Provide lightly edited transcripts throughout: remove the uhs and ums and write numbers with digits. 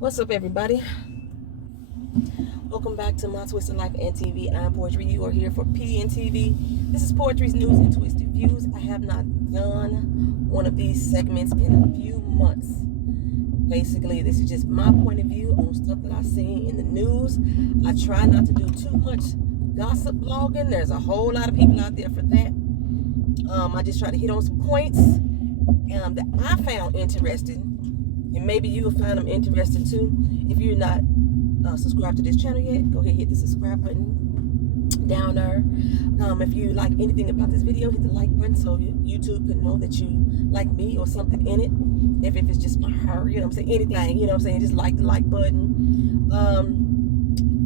What's up, everybody? Welcome back to My Twisted Life and TV. I'm Poetry. You are here for PNTV. This is Poetry's News and Twisted Views. I have not done one of these segments in a few months. Basically, this is just my point of view on stuff that I've seen in the news. I try not to do too much gossip blogging. There's a whole lot of people out there for that. I just try to hit on some points that I found interesting. And maybe you'll find them interesting too. If you're not subscribed to this channel yet, go ahead and hit the subscribe button down there. If you like anything about this video, hit the like button so YouTube can know that you like me or something in it. If it's just my hair, you know what I'm saying, anything, you know what I'm saying, just like the like button.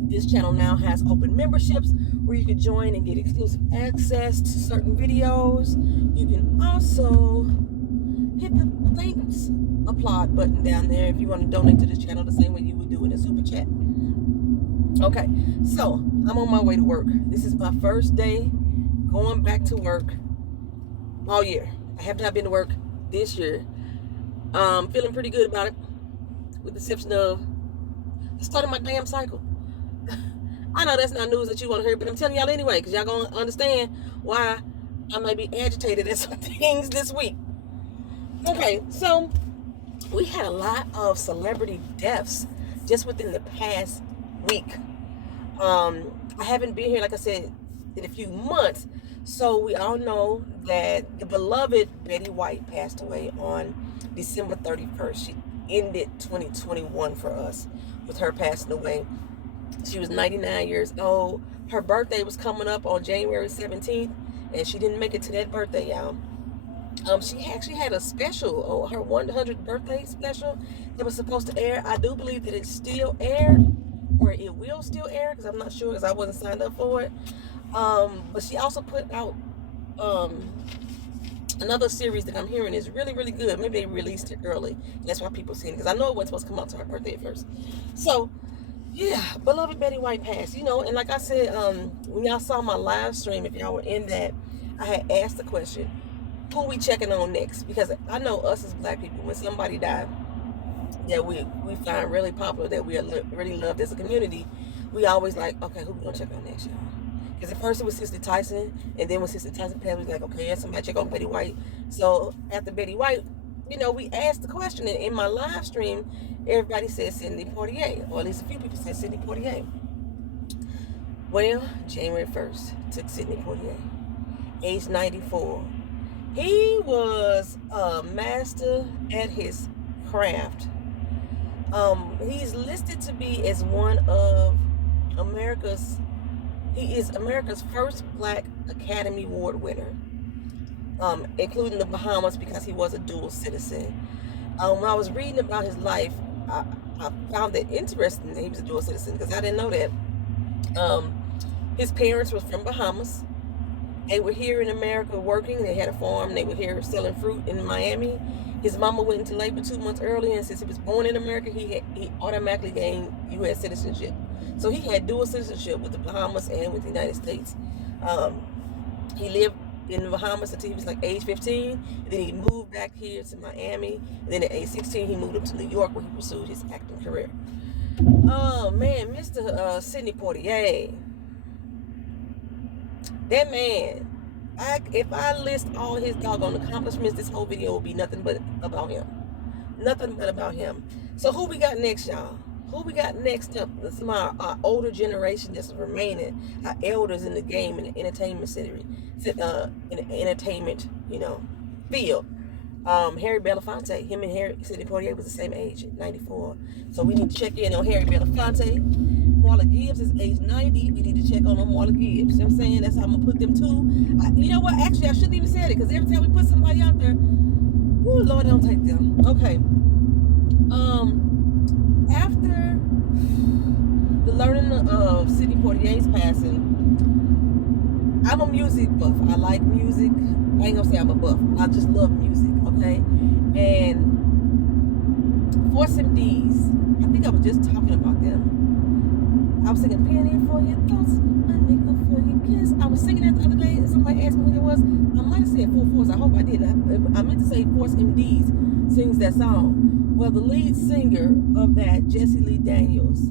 This channel now has open memberships where you can join and get exclusive access to certain videos. You can also hit the thanks applaud button down there if you want to donate to this channel the same way you would do in a super chat. Okay, so I'm on my way to work. This is my first day going back to work all year. I have not been to work this year. Feeling pretty good about it, with the exception of starting my damn cycle. I know that's not news that you want to hear, but I'm telling y'all anyway, because y'all gonna understand why I might be agitated at some things this week. Okay, so we had a lot of celebrity deaths just within the past week. I haven't been here, like I said, in a few months. So we all know that the beloved Betty White passed away on December 31st. She ended 2021 for us with her passing away. She was 99 years old. Her birthday was coming up on January 17th, and she didn't make it to that birthday, y'all. She actually had a special, her 100th birthday special that was supposed to air. I do believe that it still aired, or it will still air, because I'm not sure, because I wasn't signed up for it. But she also put out another series that I'm hearing is really, really good. Maybe they released it early. That's why people seen it, because I know it wasn't supposed to come out to her birthday at first. So, yeah, beloved Betty White passed. And like I said, when y'all saw my live stream, if y'all were in that, I had asked the question, who we checking on next? Because I know us as black people, when somebody died that we find really popular, that we are really loved as a community, we always like, okay, who we gonna check on next, y'all? Because at first it was Sister Tyson, and then when Sister Tyson passed, we was like, okay, somebody check on Betty White. So after Betty White, we asked the question, and in my live stream, everybody said Sidney Poitier, or at least a few people said Sidney Poitier. Well, January 1st took Sidney Poitier, age 94. He was a master at his craft. He's listed to be as one of he is America's first Black Academy Award winner, including the Bahamas, because he was a dual citizen. When I was reading about his life, I found it interesting that he was a dual citizen, because I didn't know that. His parents were from Bahamas. They were here in America working. They had a farm. They were here selling fruit in Miami. His mama went into labor 2 months early, and since he was born in America, he automatically gained U.S. citizenship. So he had dual citizenship with the Bahamas and with the United States. He lived in the Bahamas until he was like age 15. And then he moved back here to Miami. And then at age 16, he moved up to New York, where he pursued his acting career. Oh, man, Mr. Sidney Poitier. That man, if I list all his doggone accomplishments, this whole video will be nothing but about him. Nothing but about him. So who we got next, y'all? Who we got next up? This is our older generation that's remaining, our elders in the game, in the entertainment field. Harry Belafonte, him and Sidney Poitier was the same age, 94. So we need to check in on Harry Belafonte. Marla Gibbs is age 90. We need to check on Marla Gibbs. You know what I'm saying? That's how I'm going to put them two. You know what? Actually, I shouldn't even say it, because every time we put somebody out there, oh, Lord, don't take them. Okay. After the learning of Sidney Poitier's passing, I'm a music buff. I like music. I ain't going to say I'm a buff. I just love music, okay? And Force MDs, I think I was just talking about them. I was singing "Penny for Your Thoughts, a Nickel for Your Kiss." I was singing that the other day, and somebody asked me who it was. I might have said Full Force. I hope I didn't. I meant to say Force MDs sings that song. Well, the lead singer of that, Jessie Lee Daniels,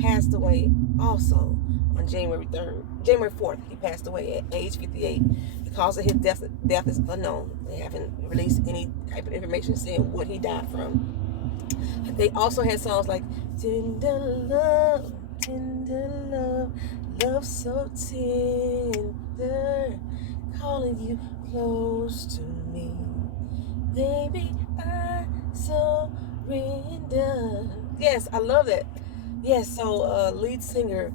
passed away also on January 4th. He passed away at age 58. The cause of his death is unknown. They haven't released any type of information saying what he died from. They also had songs like Tender Love, Love So Tender, calling you close to me. Baby, I surrender. Yes, I love that. Yes, so lead singer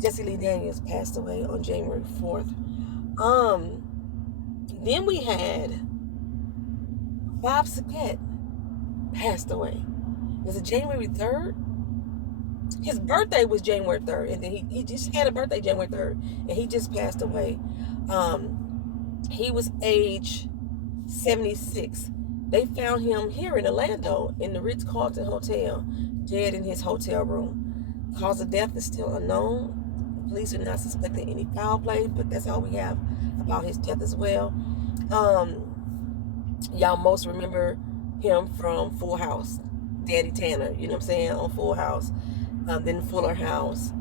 Jessie Lee Daniels passed away on January 4th. Then we had Bob Saget passed away. Was it January 3rd? His birthday was January 3rd, and then he just had a birthday January 3rd, and he just passed away. He was age 76. They found him here in Orlando in the Ritz-Carlton Hotel, dead in his hotel room. Cause of death is still unknown. Police are not suspecting any foul play, but that's all we have about his death as well. Y'all most remember him from Full House, Daddy Tanner, you know what I'm saying, on Full House, then Fuller House.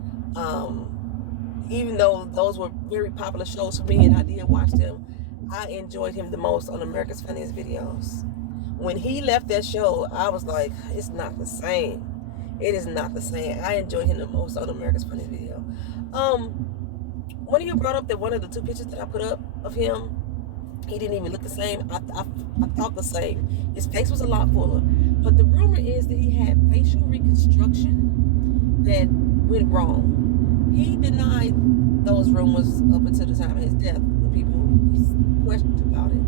Even though those were very popular shows for me and I did watch them, I enjoyed him the most on America's Funniest Videos. When he left that show, I was like, it's not the same. It is not the same. I enjoyed him the most on America's Funniest Video. When you brought up that one of the two pictures that I put up of him, he didn't even look the same. I thought the same. His face was a lot fuller. But the rumor is that he had facial reconstruction that went wrong. He denied those rumors up until the time of his death when people questioned about it.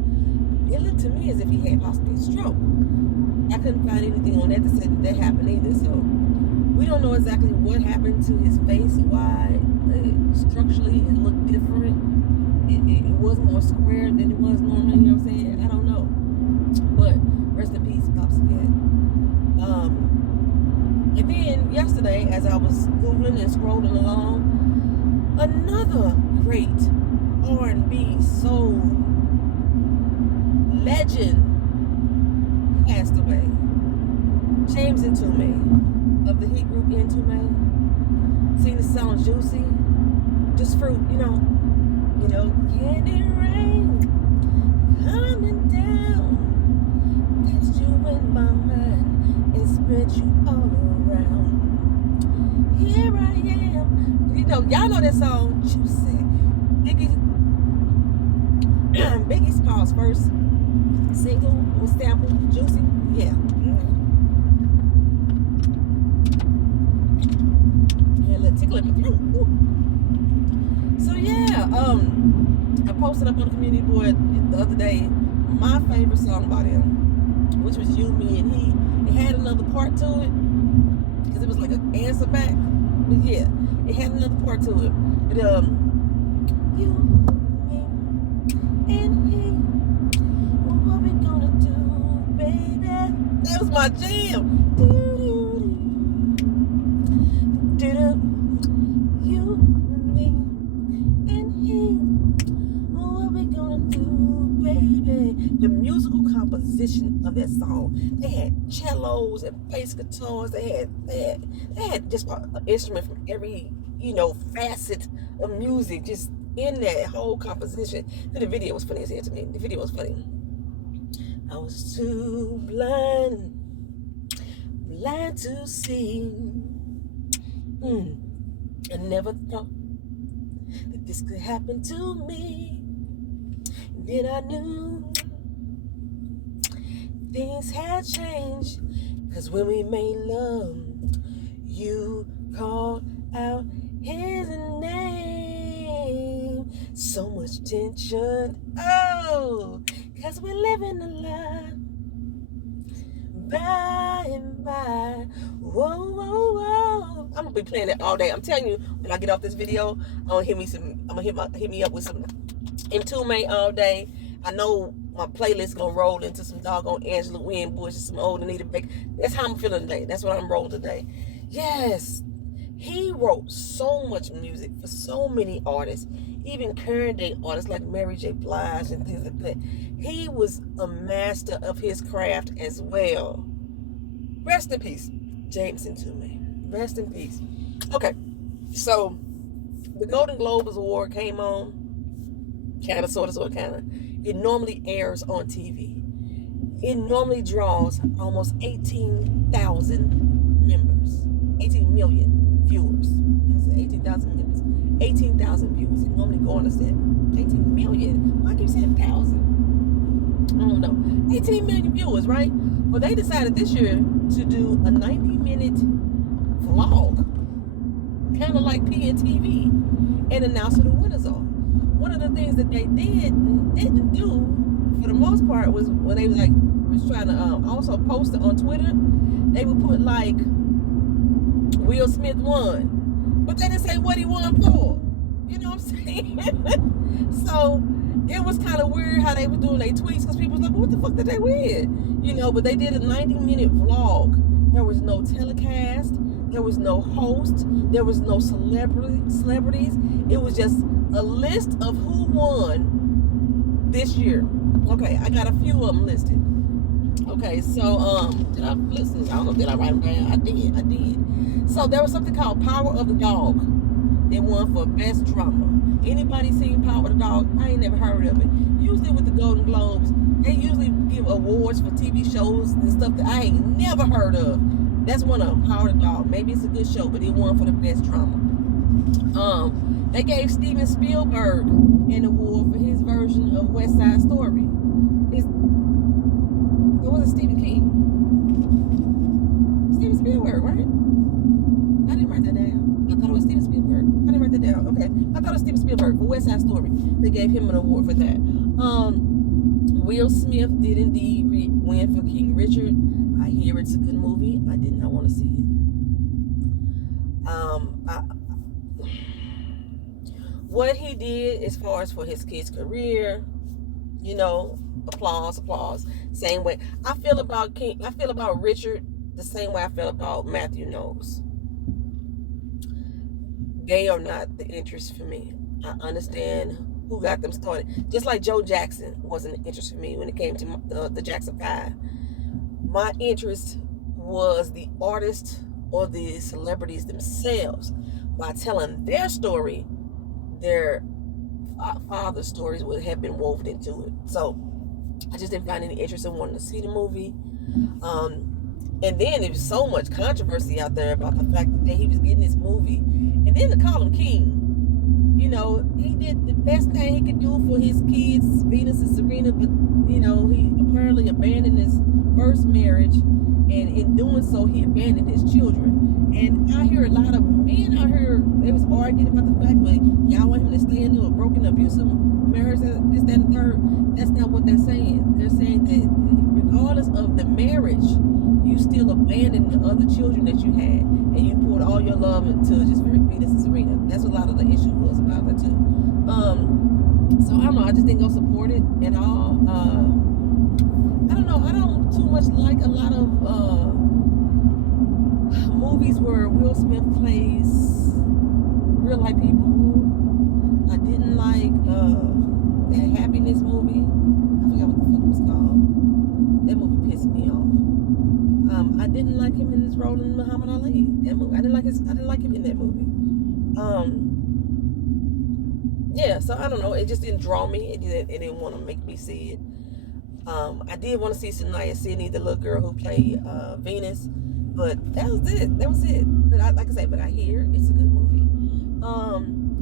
It looked to me as if he had possibly a stroke. I couldn't find anything on that to say that happened either. So we don't know exactly what happened to his face, why structurally it looked different. It was more square than it was normally, you know what I'm saying? I don't know. But rest in peace, Bob Saget. And then yesterday, as I was Googling and scrolling along, another great R&B soul legend passed away. James Ntume of the hit group Ntume. Sing the song Juicy, just fruit, you know, candy rain coming down, touched you in my mind and spread you all around. Here I am, y'all know that song Juicy. Biggie Smalls' first single was sampled Juicy. Yeah. Tickle in my throat. Ooh. So yeah, I posted up on the community board the other day my favorite song by them, which was You, Me, and He. It had another part to it because it was like an answer back. But yeah, it had another part to it. But You, Me, and He. What we gonna do, baby? That was my jam. You, me, and he. What we gonna do, baby? The musical composition of that song. They had cellos and bass guitars. They had just an instrument from every facet of music just in that whole composition. And the video was funny as hell to me. The video was funny. I was too blind to see. I never thought that this could happen to me. And then I knew things had changed. 'Cause when we made love, you called out his name. So much tension. Oh, 'cause we're living a lie. By and by. Whoa, whoa, whoa. I'm gonna be playing it all day. I'm telling you, when I get off this video, I'm gonna hit me up with some Ntume all day. I know my playlist gonna roll into some doggone Angela Winbush and some old Anita Baker. That's how I'm feeling today. That's what I'm rolling today. Yes, he wrote so much music for so many artists, even current day artists like Mary J. Blige and things like that. He was a master of his craft as well. Rest in peace, Jameson Toomey. Rest in peace. Okay, so the Golden Globes Award came on. Kind of, sort of, kind of. It normally airs on TV. It normally draws almost 18,000 members. 18 million viewers. That's 18,000 members. 18,000 viewers. It normally go on a set. 18 million. Why I keep saying thousand? I don't know. 18 million viewers, right? Well, they decided this year to do a 90-minute vlog, kind of like PNTV, and announce who the winners are. One of the things that they didn't do, for the most part, was when they was trying to also post it on Twitter, they would put like Will Smith won, but they didn't say what he won for. You know what I'm saying? So it was kind of weird how they were doing their tweets, because people was like, what the fuck did they win? You know, but they did a 90-minute vlog. There was no telecast. There was no host. There was no celebrities. It was just a list of who won this year. Okay, I got a few of them listed. Okay, so did I listen? I don't know, did I write them down? I did. So there was something called Power of the Dog. They won for Best Drama. Anybody seen Power of the Dog? I ain't never heard of it. Usually with the Golden Globes, they usually give awards for TV shows and stuff that I ain't never heard of. That's one of them, Power of the Dog. Maybe it's a good show, but it won for the Best Drama. They gave Steven Spielberg an award for his version of West Side Story. It wasn't Stephen King. Steven Spielberg, right? I didn't write that down. I thought it was Steven Spielberg. I didn't write that down. Okay. I thought it was Steven Spielberg for West Side Story. They gave him an award for that. Will Smith did indeed win for King Richard. I hear it's a good movie. I did not want to see it. What he did as far as for his kid's career, you know, applause. Same way I feel about Richard, the same way I feel about Matthew Knowles. They are not the interest for me. I understand who got them started. Just like Joe Jackson wasn't an interest for me when it came to the Jackson 5. My interest was the artists or the celebrities themselves. By telling their story, their father's stories would have been woven into it. So I just didn't find any interest in wanting to see the movie. And then there was so much controversy out there about the fact that he was getting this movie. And then to call him king. You know, he did the best thing he could do for his kids, Venus and Serena, but, you know, he apparently abandoned his first marriage. And in doing so, he abandoned his children. And I hear a lot of men out here, they was arguing about the fact that y'all want him to stay into a broken, abusive marriage, this, that, and the third. That's not what they're saying. They're saying that regardless of the marriage, you still abandoned the other children that you had, and you poured all your love into just Venus and Serena. That's what a lot of the issue was about that too. So I don't know. I just didn't go support it at all. I don't know. I don't too much like a lot of movies where Will Smith plays real life people. I didn't like that Happiness movie. I forgot what the fuck it was called. That movie pissed me off. I didn't like him in his role in Muhammad Ali. That movie. I didn't like him in that movie. Yeah, so I don't know. It just didn't draw me. It didn't want to make me see it. I did want to see Sanaya Sidney, the little girl who played Venus, but that was it. But I hear it's a good movie.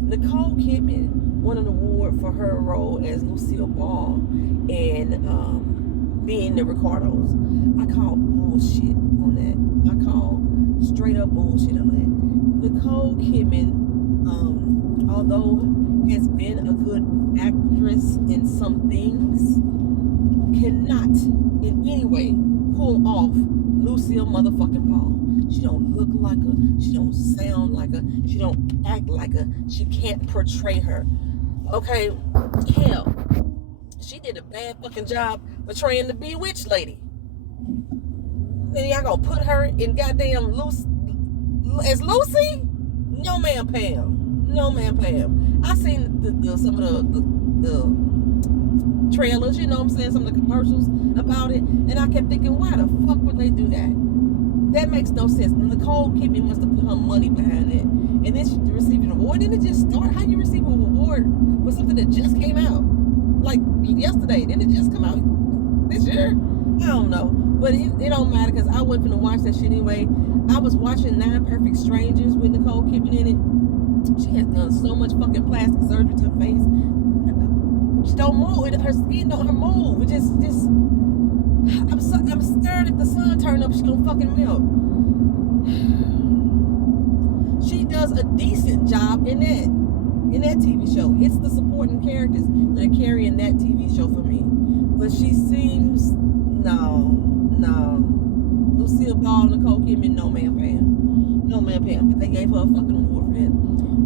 Nicole Kidman won an award for her role as Lucille Ball in Being the Ricardos. I call bullshit on that. I call straight up bullshit on that. Nicole Kidman, although has been a good actress in some things, cannot in any way pull off Lucille motherfucking Ball. She don't look like her. She don't sound like her. She don't act like her. She can't portray her. Okay, hell, she did a bad fucking job portraying the Bewitched lady. Then y'all gonna put her in goddamn as Lucy? No, ma'am, Pam. No, ma'am, Pam. I seen some of the trailers, you know what I'm saying, some of the commercials about it, and I kept thinking, why the fuck would they do that? That makes no sense. Nicole Kidman must have put her money behind it. And then she received an award. Didn't it just start? How you receive an award for something that just came out? Like yesterday. Didn't it just come out this year? I don't know. But it don't matter because I wasn't going to watch that shit anyway. I was watching 9 Perfect Strangers with Nicole Kidman in it. She has done so much fucking plastic surgery to her face. She don't move. Her skin don't move. It just I'm scared if the sun turn up, she gonna fucking melt. She does a decent job in that TV show. It's the supporting characters that are carrying that TV show for me. But she seems no. Lucille Ball, Nicole Kidman, no man Pam. But they gave her a fucking award for that.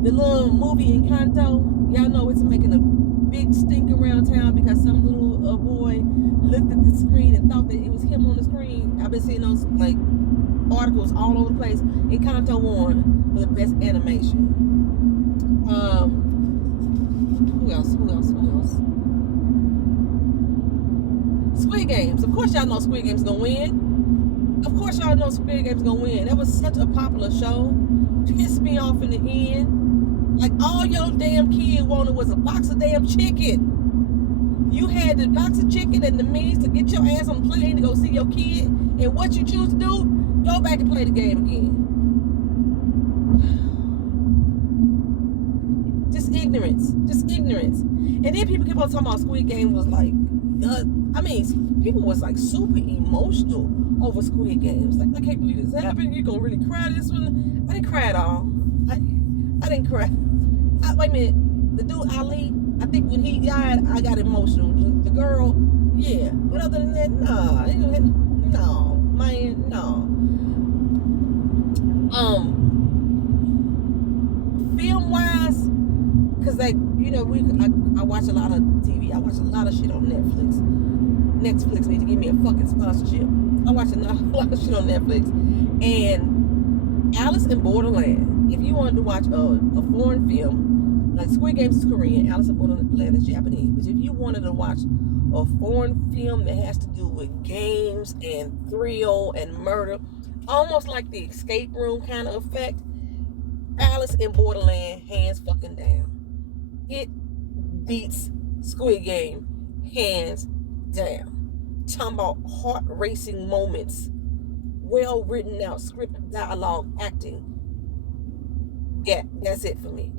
The little movie Encanto, y'all know it's making a big stink around town because some little boy looked at the screen and thought that it was him on the screen. I've been seeing those like articles all over the place. Encanto won for the best animation. Who else? Squid Games. Of course y'all know Squid Game's gonna win. Of course y'all know Squid Game's gonna win. That was such a popular show. Pissed me off in the end. Like all your damn kid wanted was a box of damn chicken. You had the box of chicken and the means to get your ass on the plane to go see your kid. And what you choose to do, go back and play the game again. Just ignorance. And then people keep on talking about Squid Game was like, people was like super emotional over Squid Games. Like, I can't believe this happened. You gonna really cry this one? I didn't cry at all. I didn't cry. Wait a minute. The dude Ali, I think when he died, I got emotional. The girl, yeah. But other than that, no. Film wise, because I watch a lot of TV. I watch a lot of shit on Netflix. Netflix need to give me a fucking sponsorship. I watch a lot of shit on Netflix. And Alice in Borderland. If you wanted to watch a foreign film, like Squid Games is Korean, Alice in Borderland is Japanese. But if you wanted to watch a foreign film that has to do with games and thrill and murder, almost like the escape room kind of effect, Alice in Borderland, hands fucking down. It beats Squid Game, hands down. Talking about heart-racing moments, well written out script, dialogue, acting. Yeah, that's it for me.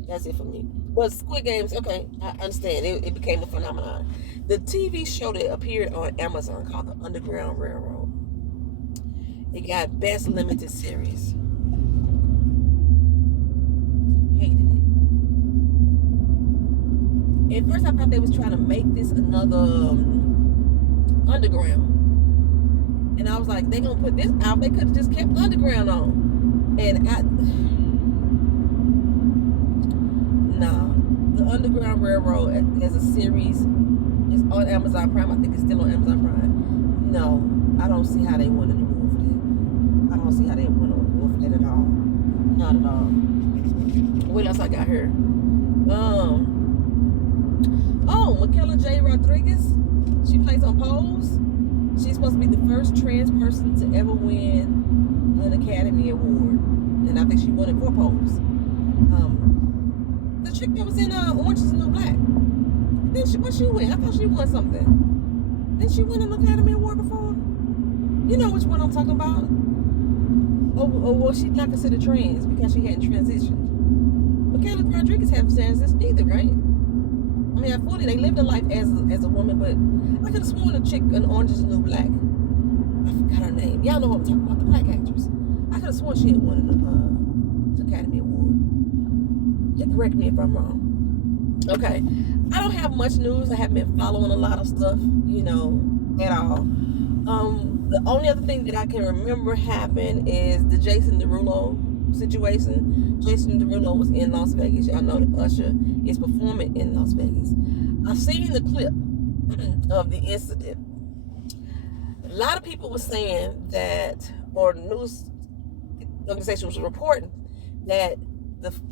But Squid Games, okay, I understand. It became a phenomenon. The TV show that appeared on Amazon called The Underground Railroad. It got Best Limited Series. Hated it. At first I thought they was trying to make this another Underground. And I was like, they gonna put this out. They could have just kept Underground on. And The Underground Railroad as a series is on Amazon Prime. I think it's still on Amazon Prime. No, I don't see how they won an award for that. I don't see how they won an award for that at all. Not at all. What else I got here? Michaela J. Rodriguez. She plays on Pose. She's supposed to be the first trans person to ever win an Academy Award. And I think she won it for Pose. The chick that was in Orange is the New Black. What she win? I thought she won something. Didn't she win an Academy Award before? You know which one I'm talking about? Well, she's not considered trans because she hadn't transitioned. Michaela Rodriguez hasn't transitioned either, right? I mean, at 40, they lived a life as a woman, but I could have sworn a chick in Orange is the New Black. I forgot her name. Y'all know what I'm talking about, the black actress. I could have sworn she had won an Academy Award. Yeah, correct me if I'm wrong. Okay. I don't have much news. I haven't been following a lot of stuff, at all. The only other thing that I can remember happened is the Jason Derulo situation. Jason Derulo was in Las Vegas. Y'all know that Usher is performing in Las Vegas. I've seen the clip of the incident. A lot of people were saying that, or the news organization was reporting that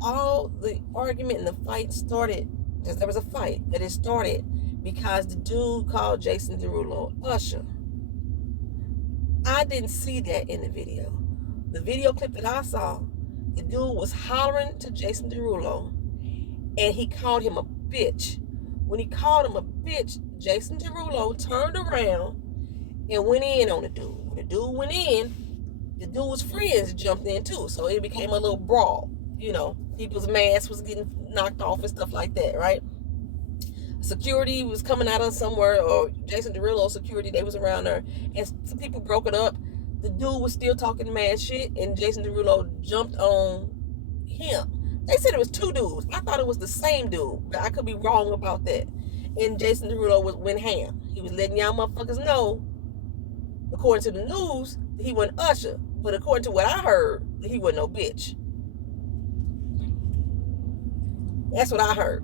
all the argument and the fight started, because there was a fight, that it started because the dude called Jason Derulo Usher. I didn't see that in the video. The video clip that I saw, the dude was hollering to Jason Derulo, and he called him a bitch. When he called him a bitch, Jason Derulo turned around and went in on the dude. When the dude went in, the dude's friends jumped in too, so it became a little brawl. You know, people's masks was getting knocked off and stuff like that, right? Security was coming out of somewhere, or Jason Derulo security, they was around there, and some people broke it up. The dude was still talking mad shit, and Jason Derulo jumped on him. They said it was two dudes. I thought it was the same dude, but I could be wrong about that. And Jason Derulo went ham. He was letting y'all motherfuckers know, according to the news, he wasn't Usher, but according to what I heard, he wasn't no bitch. That's what I heard.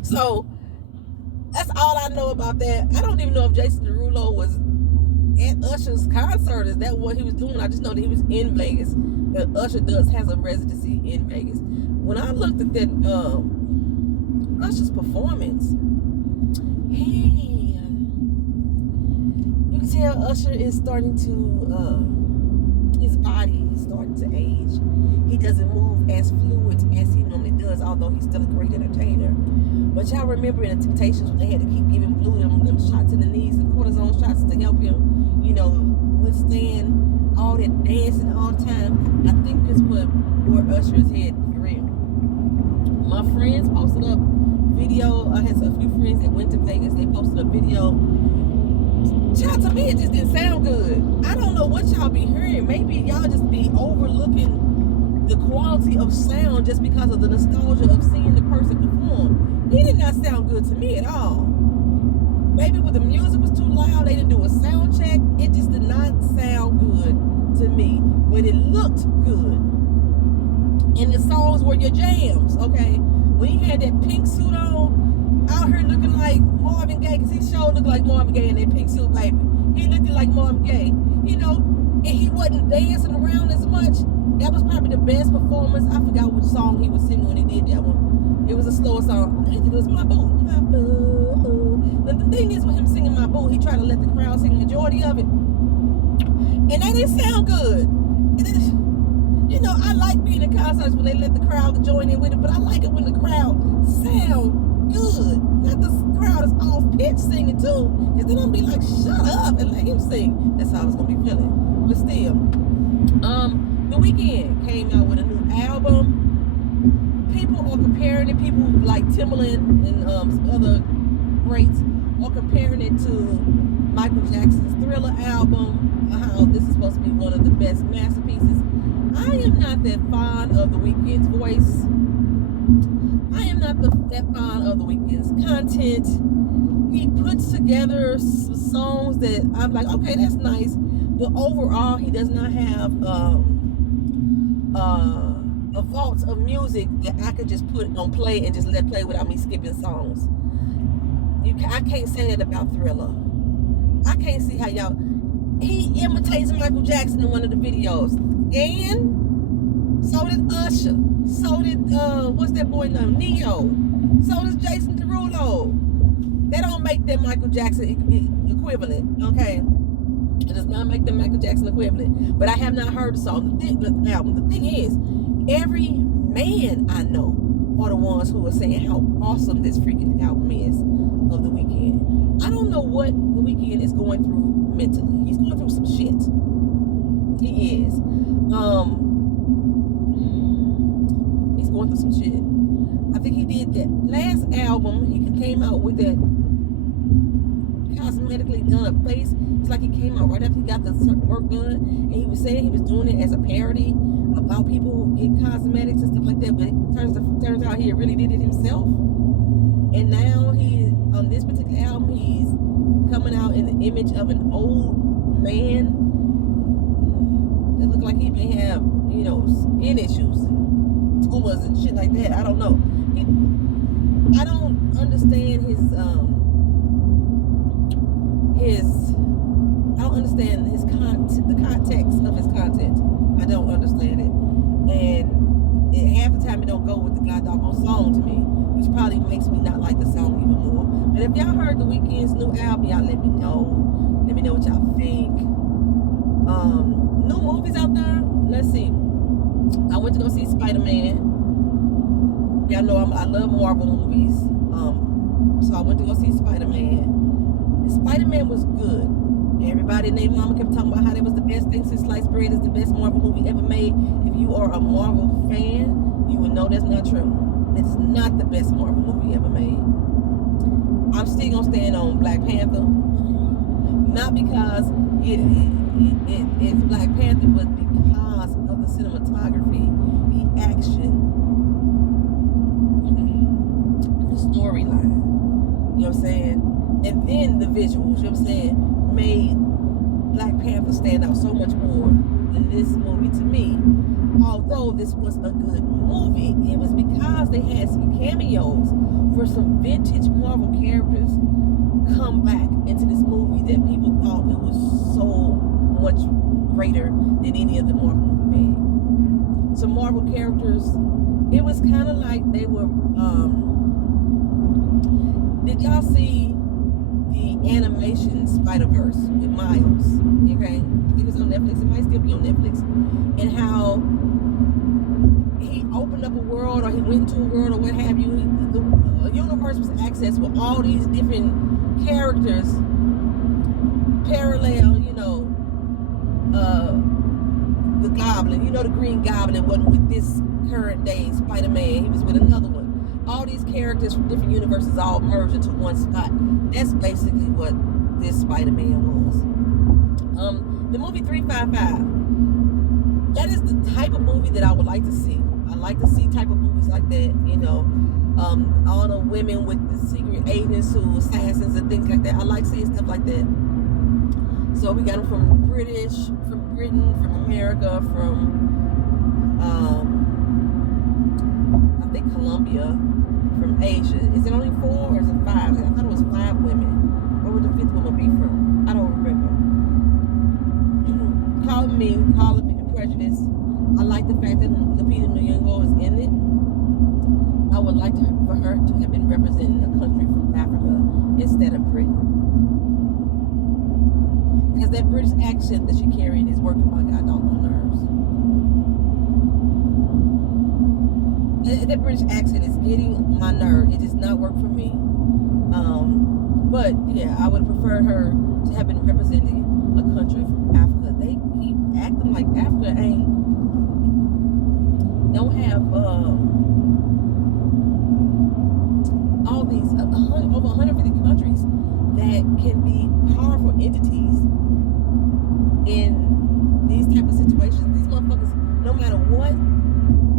So that's all I know about that. I don't even know if Jason Derulo was at Usher's concert. Is that what he was doing? I just know that he was in Vegas. But Usher has a residency in Vegas. When I looked at that Usher's performance, you can tell Usher is starting to, his body is starting to age. He doesn't move as fluid as he normally does, although he's still a great entertainer. But y'all remember in the Temptations when they had to keep giving Blue them shots in the knees and cortisone shots to help him, you know, withstand all that dancing all the time. I think that's where Usher's head for real. My friends posted up video. I had a few friends that went to Vegas. They posted a video. Child, to me, it just didn't sound good. I don't know what y'all be hearing. Maybe y'all just be overlooking the quality of sound just because of the nostalgia of seeing the person perform. He did not sound good to me at all. Maybe when the music was too loud, they didn't do a sound check. It just did not sound good to me. But it looked good. And the songs were your jams, okay? When he had that pink suit on, out here looking like Marvin Gaye, because he sure looked like Marvin Gaye in that pink suit, baby. He looked like Marvin Gaye, you know, and he wasn't dancing around as much. That was probably the best performance. I forgot which song he was singing when he did that one. It was a slower song. I think it was My Boo. My Boo. But the thing is, with him singing My Boo, he tried to let the crowd sing the majority of it. And that didn't sound good. You know, I like being in concerts when they let the crowd join in with it, but I like it when the crowd sound good. Not the crowd is off pitch singing too. Because then I'll be like, shut up and let him sing. That's how I was going to be feeling. But still, The Weeknd came out with a new album. People are comparing it. People like Timbaland and some other greats are comparing it to Michael Jackson's Thriller album. How this is supposed to be one of the best masterpieces. I am not that fond of The Weeknd's voice. I am not that fond of The Weeknd's content. He puts together some songs that I'm like, okay, that's nice. But overall, he does not have a vault of music that I could just put on play and just let play without me skipping songs. I can't say that about Thriller. I can't see how y'all... He imitates Michael Jackson in one of the videos. And so did Usher. So did, what's that boy name? Neo. So does Jason Derulo. They don't make them Michael Jackson equivalent, okay? It does not make them Michael Jackson equivalent. But I have not heard the song, the album. The thing is, every man I know are the ones who are saying how awesome this freaking album is of The Weeknd. I don't know what The Weeknd is going through mentally. He's going through some shit. He is. He's going through some shit. I think he did that last album. He came out with that cosmetically done up face. It's like he came out right after he got the work done, and he was saying he was doing it as a parody about people who get cosmetics and stuff like that. But it turns out he really did it himself. And now he, on this particular album, he's coming out in the image of an old man that look like he may have, you know, skin issues and tumors and shit like that. I don't know. I don't understand the context of his content. I don't understand it. And half the time it don't go with the goddamn song to me, which probably makes me not like the song even more. But if y'all heard The Weeknd's new album, y'all let me know. Let me know what y'all think. New went to go see Spider-Man. Y'all know I love Marvel movies. So I went to go see Spider-Man. And Spider-Man was good. Everybody and their mama kept talking about how that was the best thing since sliced bread is the best Marvel movie ever made. If you are a Marvel fan, you would know that's not true. It's not the best Marvel movie ever made. I'm still gonna stand on Black Panther. Not because it's Black Panther, but because of the cinematography, the action, the storyline. You know what I'm saying? And then the visuals, you know what I'm saying, made Black Panther stand out so much more than this movie to me. Although this was a good movie, it was because they had some cameos for some vintage Marvel characters come back into this movie that people thought it was so much greater than any other Marvel movie made. Some Marvel characters, it was kind of like they were, did y'all see the animation Spider-Verse with Miles? Okay, I think it's on Netflix. It might still be on Netflix. And how he opened up a world, or he went into a world, or what have you. The universe was accessed with all these different characters, parallel. You know, the Goblin. You know, the Green Goblin wasn't with this current day Spider-Man. He was with another one. All these characters from different universes all merged into one spot. That's basically what this Spider-Man was. The movie 355. That is the type of movie that I would like to see. I like to see type of movies like that. You know, all the women with the secret agents who assassins and things like that. I like seeing stuff like that. So we got them from Britain, from America, from I think Colombia, from Asia. Is it only 4 or is it 5? I thought it was 5 women. Where would the 5th woman be from? I don't remember. Call it prejudice. I like the fact that Lupita Nyong'o is in it. I would like for her to have been representing a country from Africa instead of Britain. Because that British accent that she carried is working my goddamn nerves. That British accent is getting my nerve. It does not work for me. But yeah, I would have preferred her to have been representing a country from Africa. They keep acting like Africa don't have all these over 150 countries that can be powerful entities in these type of situations. These motherfuckers, no matter what,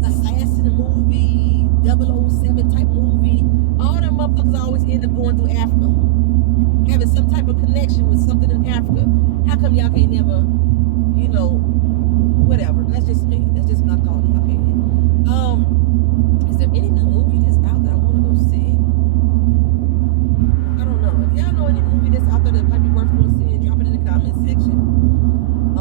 assassin movie, 007 type movie, all them motherfuckers always end up going through Africa, having some type of connection with something in Africa. How come y'all can't never, you know, whatever? That's just me. That's just my thought and my opinion. Is there any new movie that's out that I want to go see? I don't know. If y'all know any movie that's out there that might be worth going seeing, drop it in the comment section. I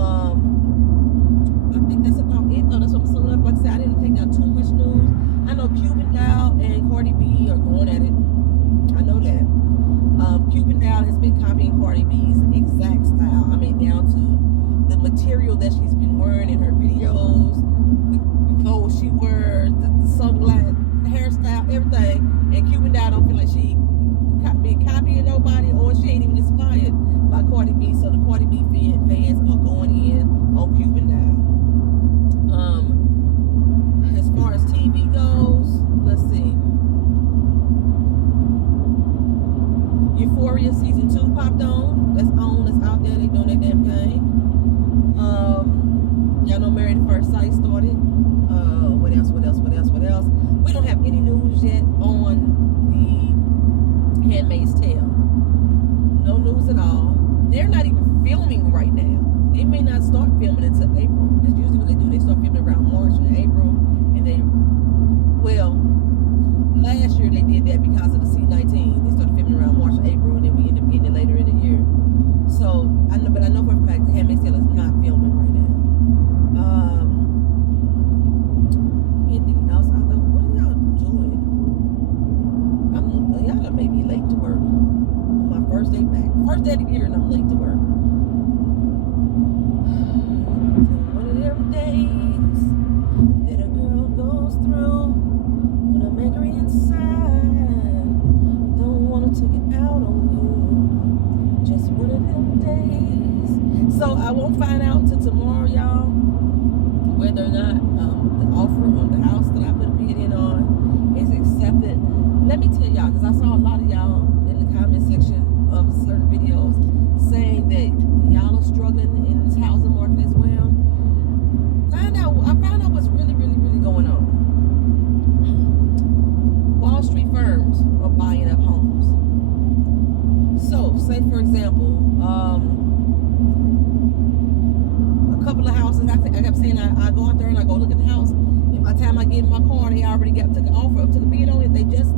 think that's about it though. That's what I'm summing up. Like I said, I didn't take down too much news. I know Cuban Doll and Cardi B are going at it. I know that. Cuban Doll has been copying Cardi B's exact style. I mean, down to the material that she's been wearing in her videos, the clothes she wears, the sunglasses, hairstyle, everything. And Cuban Doll don't feel like she been copying nobody, or she ain't even inspired by Cardi B. So the Cardi B fans are going in on Cuban Doll. As far as TV goes, let's see. Euphoria season 2 popped on. That's out there. They doing their damn thing. Y'all know Married at First Sight started. What else? We don't have any news yet on the Handmaid's Tale. No news at all. They're not even filming right now. They may not start filming until April. That's usually what they do. They start filming around March or April. And last year they did that because of the C-19. They started filming around March or April, and then we end up getting it later in the year. So, I know for a fact the Handmaid's Tale is not filming right now. Anything else out there? What are y'all doing? Y'all may be late to work on my first day back. First day of the year, and I'm late to work. One of them days that a girl I kept saying I go out there and I go look at the house. And by the time I get in my car, they already took an offer, took a bid on it. They just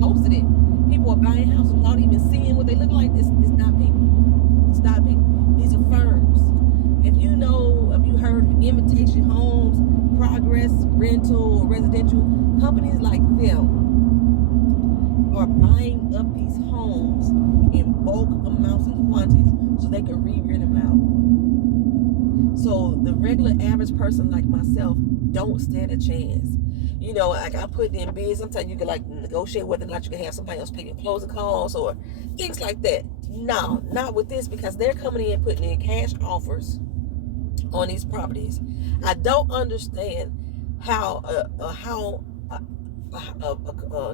posted it. People are buying houses without even seeing what they look like. It's not people. It's not people. These are firms. If you heard of Invitation Homes, Progress, Rental, Residential, companies like them are buying up these homes in bulk amounts and quantities so they can re-rent them out. So the regular average person like myself don't stand a chance. You know, like I put in bids, sometimes you can like negotiate whether or not you can have somebody else pay your closing costs or things like that. No, not with this, because they're coming in putting in cash offers on these properties. I don't understand how a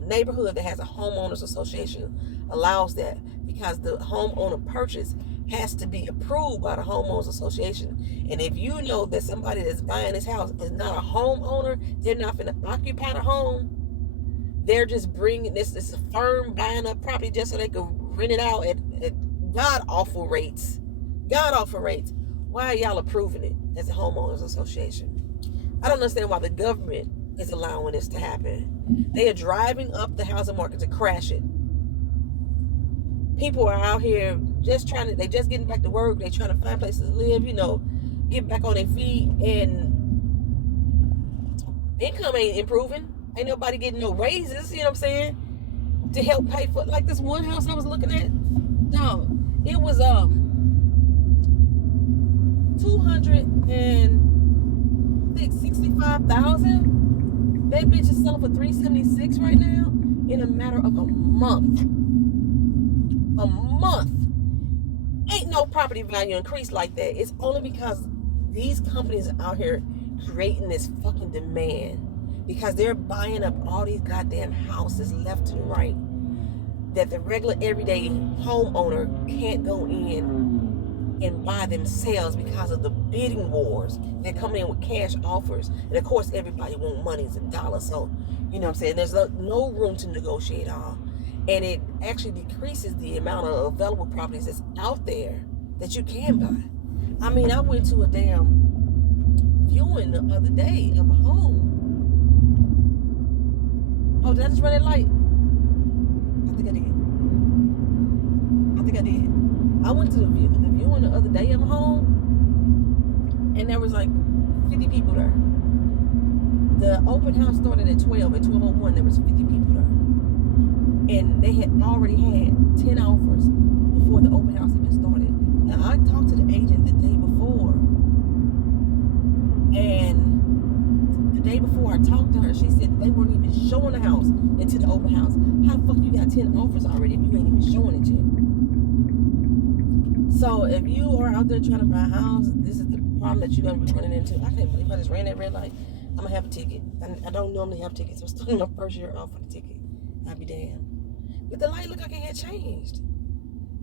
neighborhood that has a homeowners association allows that, because the homeowner purchase has to be approved by the homeowners association. And if you know that somebody that's buying this house is not a homeowner, they're not going to occupy the home, they're just bringing this a firm buying up property just so they can rent it out at god-awful rates. God-awful rates. Why are y'all approving it as a homeowners association? I don't understand why the government is allowing this to happen. They are driving up the housing market to crash it. People are out here just they just getting back to work. They trying to find places to live, get back on their feet, and income ain't improving. Ain't nobody getting no raises, you know what I'm saying, to help pay for, like this one house I was looking at. No, it was $265,000. That bitch is selling for $376 right now in a matter of a month. A month. Ain't no property value increase like that. It's only because these companies are out here creating this fucking demand, because they're buying up all these goddamn houses left and right that the regular everyday homeowner can't go in and buy themselves because of the bidding wars. They're coming in with cash offers, and of course everybody wants monies and dollars, so you know what I'm saying, there's no room to negotiate on. And it actually decreases the amount of available properties that's out there that you can buy. I mean, I went to a damn viewing the other day of a home. Oh, did I just run that light? I think I did. I went to the viewing the other day of a home, and there was like 50 people there. The open house started at 12. At 12:01, there was 50 people there. And they had already had 10 offers before the open house even started. Now, I talked to the agent the day before, and the day before I talked to her, she said that they weren't even showing the house until the open house. How the fuck you got 10 offers already if you ain't even showing it yet? So if you are out there trying to buy a house, this is the problem that you're going to be running into. I can't believe I just ran that red light. I'm going to have a ticket. I don't normally have tickets. I'm starting my first year off with a ticket. I'll be damned. But the light looked like it had changed.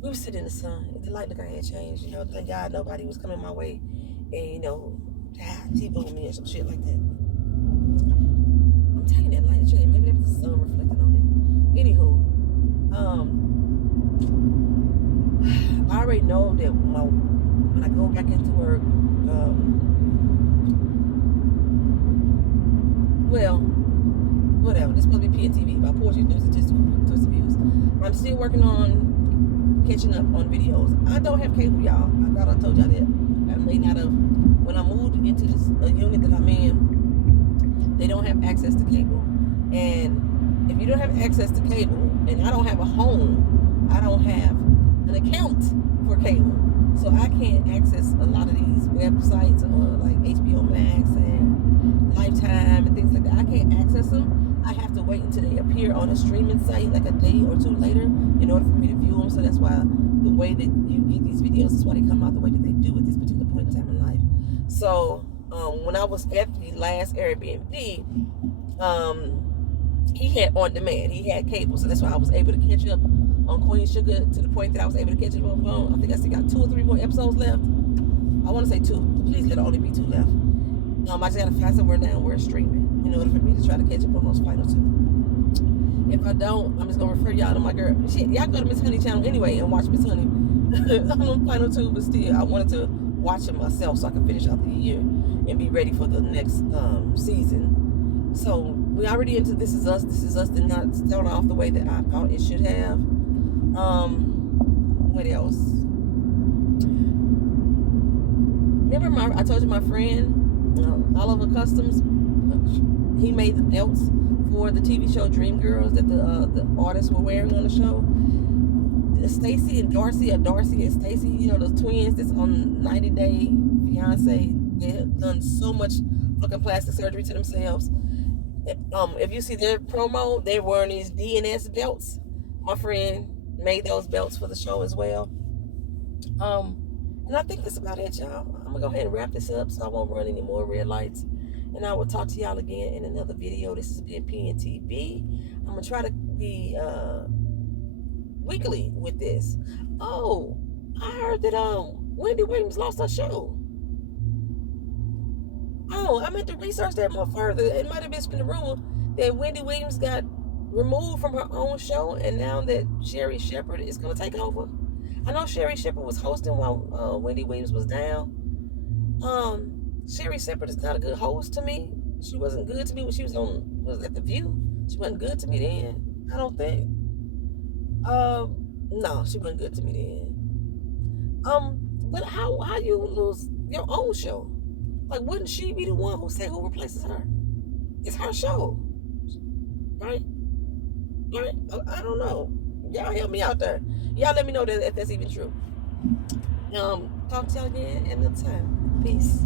We were sitting in the sun. The light looked like it had changed. Thank God nobody was coming my way and, T-bone me or some shit like that. I'm telling you, that light changed. Maybe there was the sun reflecting on it. Anywho, I already know that when I go back into work, whatever. This is supposed to be PNTV, about Portuguese news and twisted views. I'm still working on catching up on videos. I don't have cable, y'all. I thought I told y'all that. I may not have. When I moved into this unit that I'm in, they don't have access to cable. And if you don't have access to cable, and I don't have a home, I don't have an account for cable. So I can't access a lot of these websites like HBO Max and Lifetime and things like that. I can't access them. I have to wait until they appear on a streaming site like a day or two later in order for me to view them. So that's why the way that you get these videos is why they come out the way that they do at this particular point in time in life. So when I was at the last Airbnb, he had on demand. He had cable, so that's why I was able to catch up on Queen Sugar to the point that I was able to catch up on phone. I think I still got 2 or 3 more episodes left. I want to say 2. Please let it only be 2 left. I just gotta find somewhere down where it's streaming in order for me to try to catch up on those final 2. If I don't, I'm just gonna refer y'all to my girl. Shit, y'all go to Miss Honey channel anyway and watch Miss Honey. I'm on final 2, but still, I wanted to watch it myself so I can finish out the year. and be ready for the next season. So we already into This Is Us. This Is Us did not start off the way that I thought it should have. What else? Remember I told you my friend, Oliver Customs, he made the belts for the TV show Dreamgirls that the artists were wearing on the show. Stacy and Darcy, or Darcy and Stacy, you know, those twins that's on 90 Day Fiance, they have done so much fucking plastic surgery to themselves. If you see their promo, they're wearing these DNS belts. My friend made those belts for the show as well. And I think that's about it, y'all. I'm gonna go ahead and wrap this up so I won't run any more red lights. And I will talk to y'all again in another video. This has been PNTV. I'm gonna try to be weekly with this. Oh, I heard that Wendy Williams lost her show. Oh, I meant to research that more further. It might have been the rumor that Wendy Williams got removed from her own show, and now that Sherry Shepherd is gonna take over. I know Sherry Shepherd was hosting while Wendy Williams was down. Sherry Shepherd is not a good host to me. She wasn't good to me when she was at The View. She wasn't good to me then, I don't think. No, she wasn't good to me then. But how you lose your own show? Like, wouldn't she be the one who replaces her? It's her show, right? Right? I don't know. Y'all help me out there. Y'all let me know if that's even true. Talk to y'all again another time. Peace.